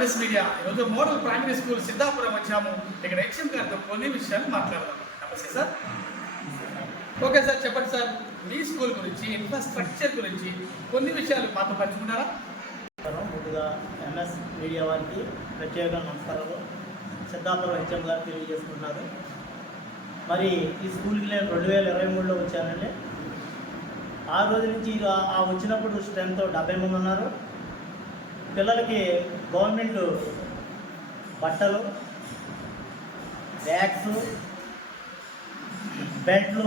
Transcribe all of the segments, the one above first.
MS media ఈరోజు model primary school Siddhapuram వచ్చాము. ఇక్కడ హెచ్ఎం గారితో కొన్ని విషయాలు మాట్లాడదాం. నమస్తే సార్. ఓకే సార్, చెప్పండి సార్, మీ స్కూల్ గురించి, ఇన్ఫ్రాస్ట్రక్చర్ గురించి కొన్ని విషయాలు మాతో పంచుకుంటారా? ముందుగా ఎంఎస్ మీడియా వారికి ప్రత్యేక నమస్కారాలు. సిద్ధాపురం హెచ్ఎం గారు తెలియజేసుకుంటున్నారు. మరి ఈ స్కూల్కి నేను 2023లో వచ్చానండి. ఆ రోజు నుంచి వచ్చినప్పుడు స్ట్రెంత్ 70 మంది ఉన్నారు. పిల్లలకి గవర్నమెంట్ బట్టలు, బ్యాగ్స్, బెడ్లు,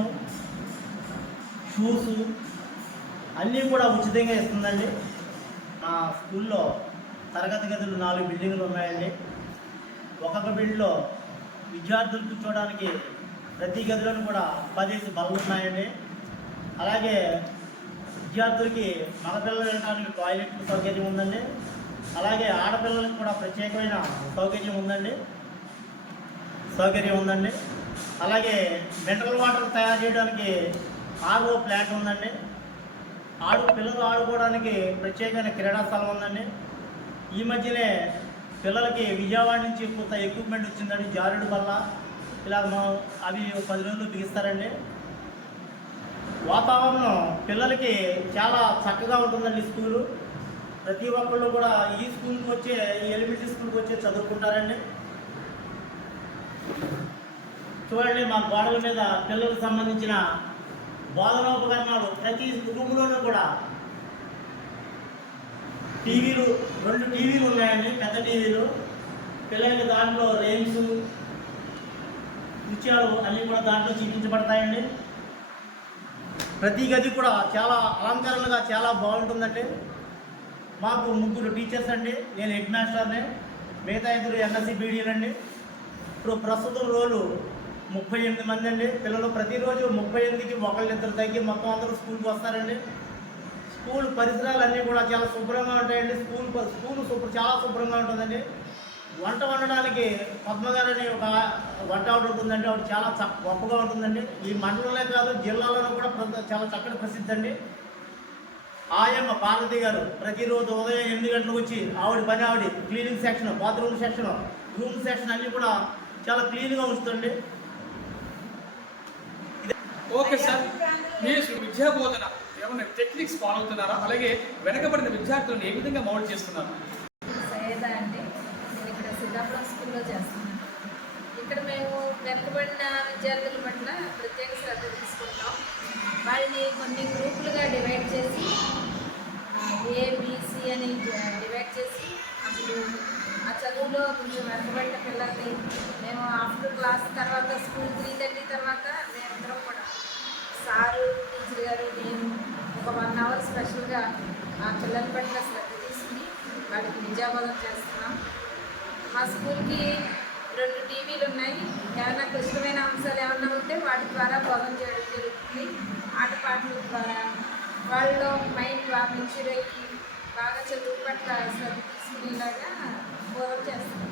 షూస్ అన్నీ కూడా ఉచితంగా ఇస్తుందండి. మా స్కూల్లో తరగతి గదులు 4 బిల్డింగులు ఉన్నాయండి. ఒక్కొక్క బిల్డింగ్లో విద్యార్థులు కూర్చోవడానికి ప్రతి గదిలోనూ కూడా 10 బళ్ళు ఉన్నాయండి. అలాగే విద్యార్థులకి మగపిల్లలు వెళ్ళడానికి టాయిలెట్ సౌకర్యం ఉందండి. అలాగే ఆడపిల్లలకు కూడా ప్రత్యేకమైన సౌకర్యం ఉందండి. అలాగే మినరల్ వాటర్ తయారు చేయడానికి ఆర్ఓ ప్లాంట్ ఉందండి. పిల్లలు ఆడుకోవడానికి ప్రత్యేకమైన క్రీడా స్థలం ఉందండి. ఈ మధ్యనే పిల్లలకి విజయవాడ నుంచి కొంత ఎక్విప్మెంట్ వచ్చిందండి. జారుడు బల్ల ఇలా అవి 10 రోజులు బిగిస్తారండి. వాతావరణం పిల్లలకి చాలా చక్కగా ఉంటుందండి. స్కూలు ప్రతి ఒక్కళ్ళు కూడా ఈ స్కూల్కి వచ్చే, ఈ ఎలిమెంటరీ స్కూల్కి వచ్చే చదువుకుంటారండి. చూడండి, మా గోడల మీద పిల్లలకు సంబంధించిన బోధనోపకరణాలు ప్రతి రూములోనూ కూడా టీవీలు, 2 టీవీలు ఉన్నాయండి, పెద్ద టీవీలు. పిల్లలకి దాంట్లో రేమ్స్, నృత్యాలు అన్నీ కూడా దాంట్లో చూపించబడతాయండి. ప్రతి గది కూడా చాలా అలంకరణగా చాలా బాగుంటుందండి. మాకు 3 టీచర్స్ అండి. నేను హెడ్ మాస్టర్ని, మిగతా 2 ఎన్ఎస్సి బీడీలు అండి. ఇప్పుడు ప్రస్తుతం రోలు 38 మంది అండి. పిల్లలు ప్రతిరోజు 38కి 1-2 తగ్గి మొత్తం అందరూ స్కూల్కి వస్తారండి. స్కూల్ పరిసరాలు అన్నీ కూడా చాలా శుభ్రంగా ఉంటాయండి. స్కూల్ చాలా శుభ్రంగా ఉంటుందండి. వంట వండడానికి పద్మగారని ఒక వంట ఆవిడ ఉంటుందండి. ఆవిడ చాలా గొప్పగా ఉంటుందండి. ఈ మండలంలో కాదు, జిల్లాలో కూడా చాలా చక్కటి ప్రసిద్ధి అండి. ఆయమ్మ పార్వతి గారు ప్రతిరోజు ఉదయం 8 గంటలకు వచ్చి ఆవిడ cleaning section, bathroom section, room section అన్నీ కూడా చాలా క్లీన్గా ఉంచుతుంది. ఓకే సార్, మీ విద్యా బోధన ఏమైనా టెక్నిక్స్ ఫాలో అవుతున్నారా? అలాగే వెనకబడిన విద్యార్థులను ఏ విధంగా మౌల్డ్ చేస్తున్నారు? సయ్యదా అండి, నేను ఇక్కడ సిద్ధాపురం స్కూల్లో చేస్తున్నాను. ఇక్కడ మేము వెనకబడిన విద్యార్థుల పట్ల ప్రత్యేక శ్రద్ధ తీసుకుంటాం. వాళ్ళని కొన్ని గ్రూపులుగా డివైడ్ చేసి ఏబిసి అని డివైడ్ చేసి అప్పుడు ఆ చదువులో కొంచెం వెనకబడిన పిల్లల్ని మేము ఆఫ్టర్ క్లాస్ తర్వాత స్కూల్ 3:30 తర్వాత మేమందరం కూడా సారు, టీచర్ గారు, నేను ఒక 1 అవర్ స్పెషల్గా ఆ పిల్లల పట్ల శ్రద్ధ తీసుకుని వాడికి విద్యాబోధన చేస్తున్నాం. మా స్కూల్కి 2 టీవీలు ఉన్నాయి. ఏమైనా క్లిష్టమైన అంశాలు ఏమన్నా ఉంటే వాటి ద్వారా బోధన చేయడం జరుగుతుంది. ఆటపాటల ద్వారా వాళ్ళలో మైండ్ బాగా మెచ్యూర్ అయ్యి బాగా చదువు పట్ల శ్రద్ధ తీసుకునేలాగా బోధన చేస్తున్నాం.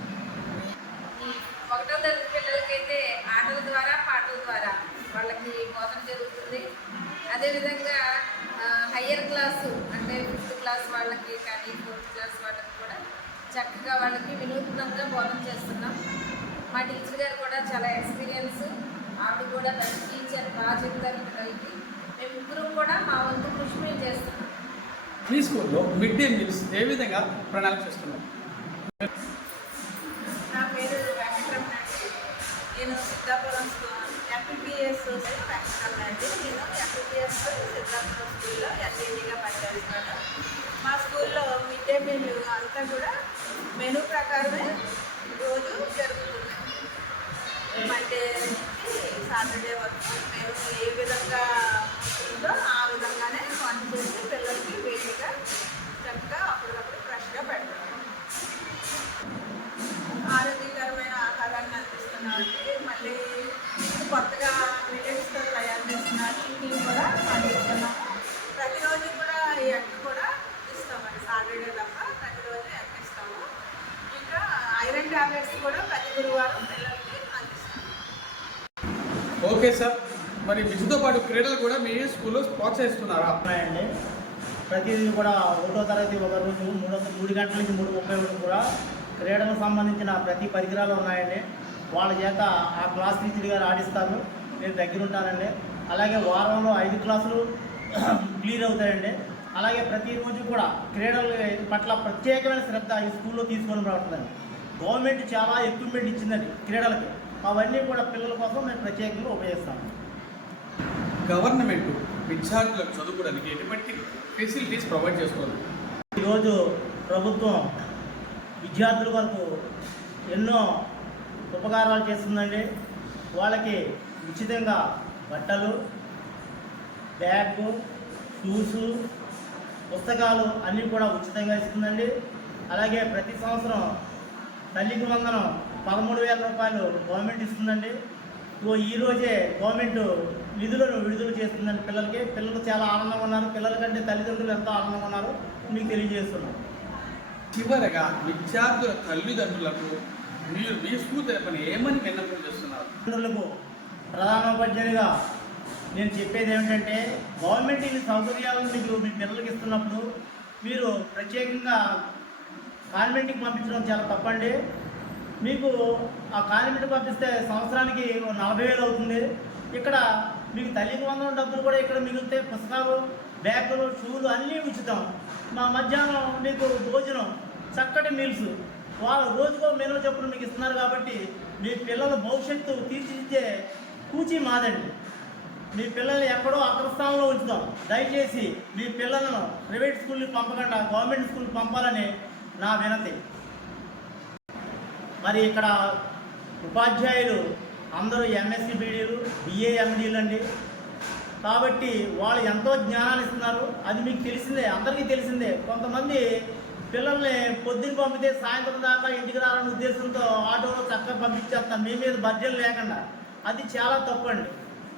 ఈ 1వ తరగతి పిల్లలకైతే ఆటల ద్వారా, పాటల ద్వారా వాళ్ళకి బోధన జరుగుతుంది. అదేవిధంగా హయ్యర్ క్లాసు అంటే 5th క్లాస్ వాళ్ళకి కానీ 4th క్లాస్ వాళ్ళకి కూడా చక్కగా వాళ్ళకి వినూత్నంగా బోధన చేస్తున్నాం. మా టీచర్ గారు కూడా చాలా ఎక్స్పీరియన్స్, ఆవిడ కూడా బెస్ట్ టీచర్, బాగా చెప్తారు పిల్లలకి. మేము ముగ్గురం కూడా మా వంతు కృషి మేము చేస్తున్నాం. మీ స్కూల్లో మిడ్ డే మీల్స్ ఏ విధంగా ప్రణాళిక చేస్తున్నాం? నా పేరు వెంకటరమణ అండి. నేను సిద్ధాపురం ఎంపీపీఎస్ వెంకటరమణ అండి. నేను ఎంపీపీఎస్ సిద్ధాపురం స్కూల్లో ఎల్ఏడీగా పనిచేస్తున్నాను. మా స్కూల్లో మిడ్ డే మీల్ అంతా కూడా మెనూ ప్రకారమే రోజు జరుగుతుంది. మండే నుంచి సాటర్డే వరకు మేము ఏ విధంగా ఉందో ఆ విధంగానే వంట చేసి పిల్లలకి వేడిగా చక్కగా అప్పటికప్పుడు ఫ్రెష్గా పెడతాము. ఆరోగ్యకరమైన ఆహారాన్ని అందిస్తున్నామండి. మళ్ళీ కొత్తగా మిల్లెట్స్తో తయారు చేసిన టిఫిన్ కూడా అందిస్తున్నాము. ప్రతిరోజు కూడా ఎగ్ కూడా ఇస్తామండి. సాటర్డే తప్ప ప్రతిరోజు ఎగ్ ఇస్తాము. ఇంకా ఐరన్ ట్యాబ్లెట్స్ కూడా ప్రతి గురువారం పిల్లలకి అందిస్తాము. ఓకే సార్, మరి విద్యతో పాటు క్రీడలు కూడా మీ స్కూల్లో ప్రోత్సహిస్తున్నారా? ఉన్నాయండి. ప్రతిదీ కూడా 1వ తరగతి ఒక రోజు 3 గంటల నుంచి 3:30 వరకు కూడా క్రీడలకు సంబంధించిన ప్రతి పరికరాలు ఉన్నాయండి. వాళ్ళ చేత ఆ క్లాస్ టీచర్ గారు ఆడిస్తారు, నేను దగ్గర ఉంటానండి. అలాగే వారంలో 5 క్లాసులు క్లియర్ అవుతాయండి. అలాగే ప్రతిరోజు కూడా క్రీడల పట్ల ప్రత్యేకమైన శ్రద్ధ ఈ స్కూల్లో తీసుకొని రావట్లేదు. గవర్నమెంట్ చాలా ఎక్విప్మెంట్ ఇచ్చిందండి క్రీడలకి, అవన్నీ కూడా పిల్లల కోసం మేము ప్రత్యేకంగా ఉపయోగిస్తాము. గవర్నమెంట్ విద్యార్థులకు చదువుకోవడానికి ఎటువంటి ఫెసిలిటీస్ ప్రొవైడ్ చేస్తుంది? ఈరోజు ప్రభుత్వం విద్యార్థుల వరకు ఎన్నో ఉపకారాలు చేస్తుందండి. వాళ్ళకి ఉచితంగా బట్టలు, బ్యాగు, షూసు, పుస్తకాలు అన్నీ కూడా ఉచితంగా ఇస్తుందండి. అలాగే ప్రతి సంవత్సరం తల్లికి వందనం 13,000 రూపాయలు గవర్నమెంట్ ఇస్తుందండి. ఈరోజే గవర్నమెంట్ నిధులను విడుదల చేస్తుందండి పిల్లలకి. పిల్లలు చాలా ఆనందంగా ఉన్నారు, పిల్లల కంటే తల్లిదండ్రులు ఎంతో ఆనందంగా ఉన్నారు, మీకు తెలియజేస్తున్నాం. చివరగా విద్యార్థుల తల్లిదండ్రులకు మీరు మీ స్కూల్ తరపున ఏమని విన్నపం చేస్తున్నారు? తల్లిదండ్రులకు ప్రధానోపాధ్యాయునిగా నేను చెప్పేది ఏమిటంటే, గవర్నమెంట్ ఈ సౌకర్యాలను మీకు మీ పిల్లలకి ఇస్తున్నప్పుడు మీరు ప్రత్యేకంగా కాన్వెంట్కి పంపించడం చాలా తప్పండి. మీకు ఆ కాన్వెంట్కి పంపిస్తే సంవత్సరానికి 40,000 అవుతుంది. ఇక్కడ మీకు తల్లికి వందనం డబ్బులు కూడా ఇక్కడ మిగిలితే పుస్తకాలు, బ్యాగులు, షూలు అన్నీ ఉచితం. మా మధ్యాహ్నం మీకు భోజనం, చక్కటి మీల్స్ రోజుకో మెనూ చొప్పున మీకు ఇస్తున్నారు. కాబట్టి మీ పిల్లల భవిష్యత్తు తీర్చిదిద్దే కూచి మాదండి. మీ పిల్లల్ని ఎక్కడో అగ్రస్థానంలో ఉంచుతాం. దయచేసి మీ పిల్లలను ప్రైవేట్ స్కూల్కి పంపకుండా గవర్నమెంట్ స్కూల్కి పంపాలని నా వినతి. మరి ఇక్కడ ఉపాధ్యాయులు అందరూ ఎంఎస్సి బీడీలు, బిఏ ఎండీలు అండి. కాబట్టి వాళ్ళు ఎంతో జ్ఞానాన్ని ఇస్తున్నారు, అది మీకు తెలిసిందే, అందరికీ తెలిసిందే. కొంతమంది పిల్లల్ని పొద్దున్న పంపితే సాయంత్రం దాకా ఇంటికి రావాలనే ఉద్దేశంతో ఆటోలో చక్కగా పంపించేస్తాను, మీ మీద బడ్జెట్ లేకుండా. అది చాలా తప్పండి.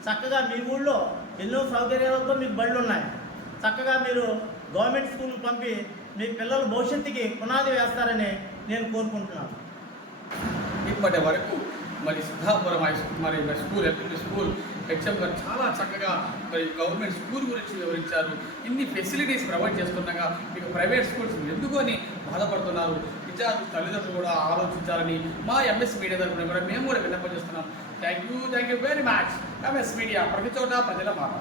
చక్కగా మీ ఊళ్ళో ఎన్నో సౌకర్యాలతో మీకు బళ్ళు ఉన్నాయి. చక్కగా మీరు గవర్నమెంట్ స్కూల్కి పంపి మీ పిల్లల భవిష్యత్తుకి పునాది వేస్తారని నేను కోరుకుంటున్నాను. ఇప్పటి వరకు మరి సిద్ధాపురం మరి స్కూల్ ఎల్పీ స్కూల్ హెచ్ఎం గారు చాలా చక్కగా మరి గవర్నమెంట్ స్కూల్ గురించి వివరించారు. ఇన్ని ఫెసిలిటీస్ ప్రొవైడ్ చేస్తుండగా మీకు ప్రైవేట్ స్కూల్స్ ఎందుకు అని బాధపడుతున్నారు. విద్యార్థులు తల్లిదండ్రులు కూడా ఆలోచించాలని మా ఎంఎస్ మీడియా తరఫున కూడా మేము కూడా విన్నపం చేస్తున్నాం. Thank you very much. MS media, ప్రతి చోట ప్రజల మాట.